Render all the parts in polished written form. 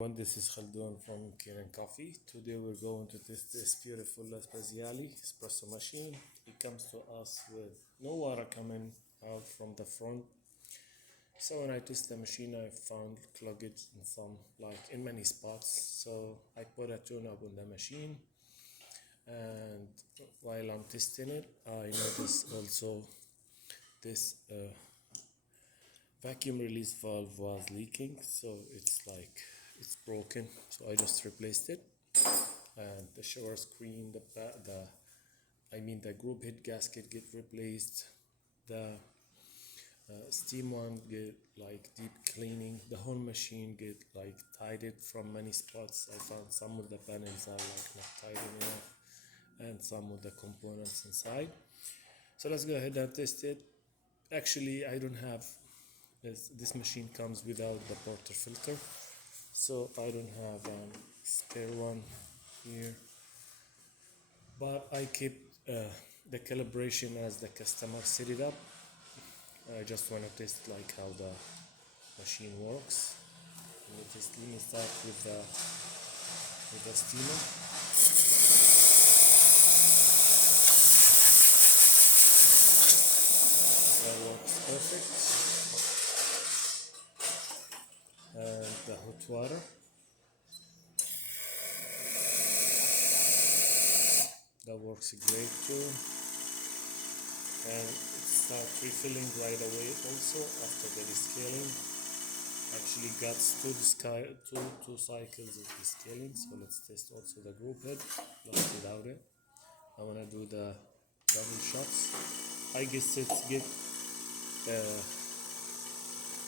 This is Khaldun from Kanen Coffee. Today we're going to test this beautiful Spaziale espresso machine. It comes to us with no water coming out from the front. So when I test the machine, I found cloggage in in many spots. So I put a tune up on the machine, and while I'm testing it, I noticed also this vacuum release valve was leaking, so it's broken, so I just replaced it. And the shower screen, the group head gasket get replaced. The steam one get deep cleaning. The whole machine get tidied from many spots. I found some of the panels are not tidy enough, and some of the components inside. So let's go ahead and test it. Actually, I don't have this machine comes without the porter filter, so I don't have a spare one here, but I keep the calibration as the customer set it up. I just want to test how the machine works. Let me start with the steamer. That works perfect. And the hot water. That works great too. And it starts refilling right away also after the descaling. Actually got two cycles of descaling. So let's test also the group head, not without it. I want to do the double shots. I guess it's get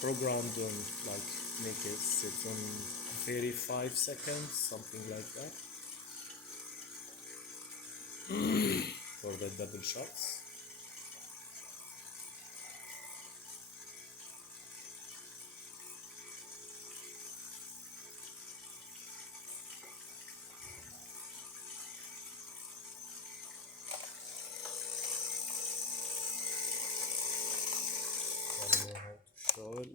programmed on make it sit on 35 seconds, something like that, for the double shots. I don't know how to show it,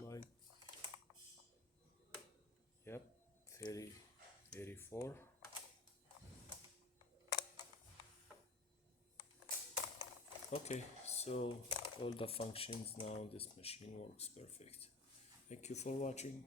yep, 30, 34. Okay, so all the functions now, this machine works perfect. Thank you for watching.